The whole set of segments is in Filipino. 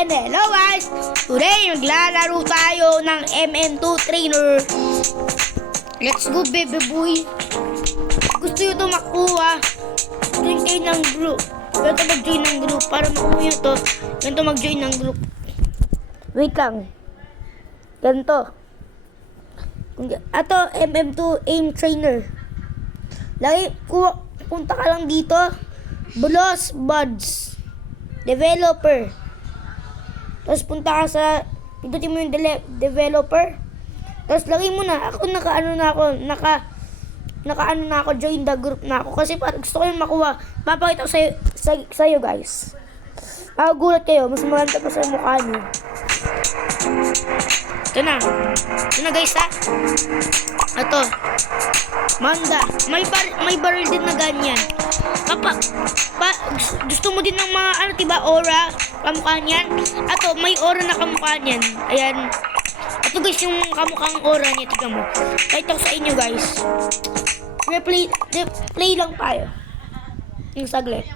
And hello guys! Today, maglalaro tayo ng MM2 Trainer. Let's go baby boy! Gusto nyo ito makuha, join kayo ng group. Ganito mag-join ng group. Para makuha nyo ito, ganito mag-join ng group. Wait lang. Ganito. Ito, MM2 Aim Trainer. Lagi, punta ka lang dito. Bolos Buds. Developer. Tapos punta ka sa, pindutin mo yung developer. Tapos lagay mo na, ako naka-ano na ako, join the group na ako. Kasi parang gusto ko yung makuha. Papakita ko sa'yo guys. Gulat kayo, mas maganda pa sa mukha niyo. Ito na guys ha. Ito. Manda. May barrel din na ganyan. Gusto mo din ng mga ano, diba, aura kamukha niyan? Ato, may aura na kamukha niyan. Ayan. Ito guys, yung kamukhang aura niya. Tignan mo. Kahit ako sa inyo guys. Play lang tayo. Yung saglit.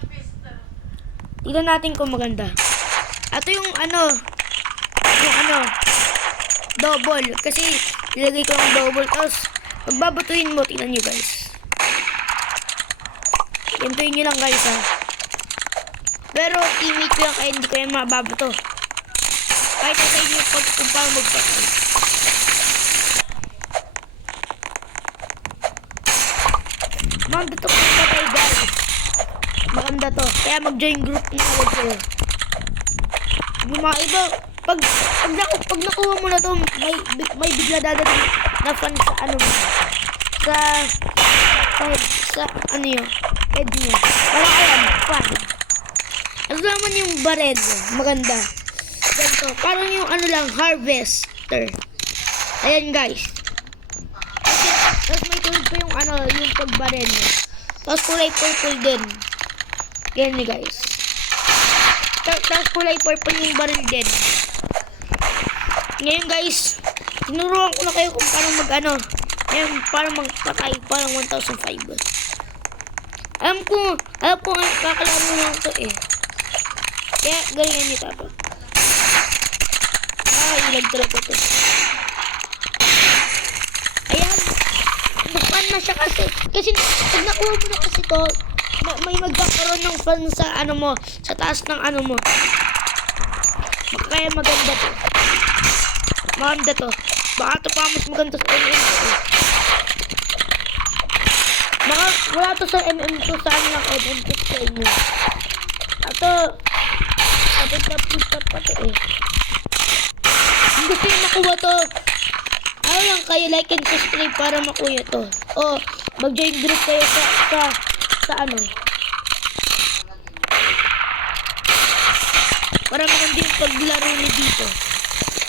Tignan natin kung maganda. Ito yung double. Kasi ilagay ko yung double. Tapos magbabatuhin mo. Tignan nyo guys. Gantuin nyo lang guys ha. Pero teammate ko yan kaya hindi ko yan mababato. Kahit sa inyo kung paano magpatay. Maganda to kung patay guys. Maganda to. Kaya mag-join group na agad kayo. Yung mga iba, pag nakuha mo na to, may bigla dadating na fan sa ano mo. Sa ano yun, head nyo. Para ayan, fan. Ano naman yung barrel, maganda. Ganito, parang yung ano lang, harvester. Ayan guys. Tapos may tulad pa yung ano, yung pagbarrel nyo. Tapos kulay purple din. Yan guys. Tapos kulay purple yung barrel din. Ngayon guys, tinuruan ko na kayo kung paano mag-ano. Ngayon, paano magpatay, parang 1,005. Alam ko kakalaro lang ito eh. Kaya, galingan nyo tapos. Ilag talaga ito. Ayan. Mag-fan na siya kasi. Kasi, pag nakuha mo na kasi ito, may magkakaroon ng fan sa ano mo, sa taas ng ano mo. Kaya maganda to. Maganda to. Baka ito pa mas maganda sa MM2. Baka wala to sa MM2. Saan lang MM2 sa inyo. Ito. Tapos pa to eh. Kung gusto yung makuha to, ano lang kayo, like and subscribe para makuha to. O, mag-join group kayo sa ano. Para maganda yung paglaro niyo dito.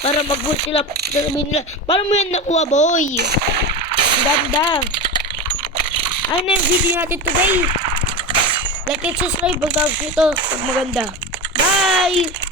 Para mag-vote sila, sasabihin nila, paano mo yan nakuha boy? Ang ganda. Ano na yung video natin today? Like and subscribe pag tapos nito, pag maganda. Bye!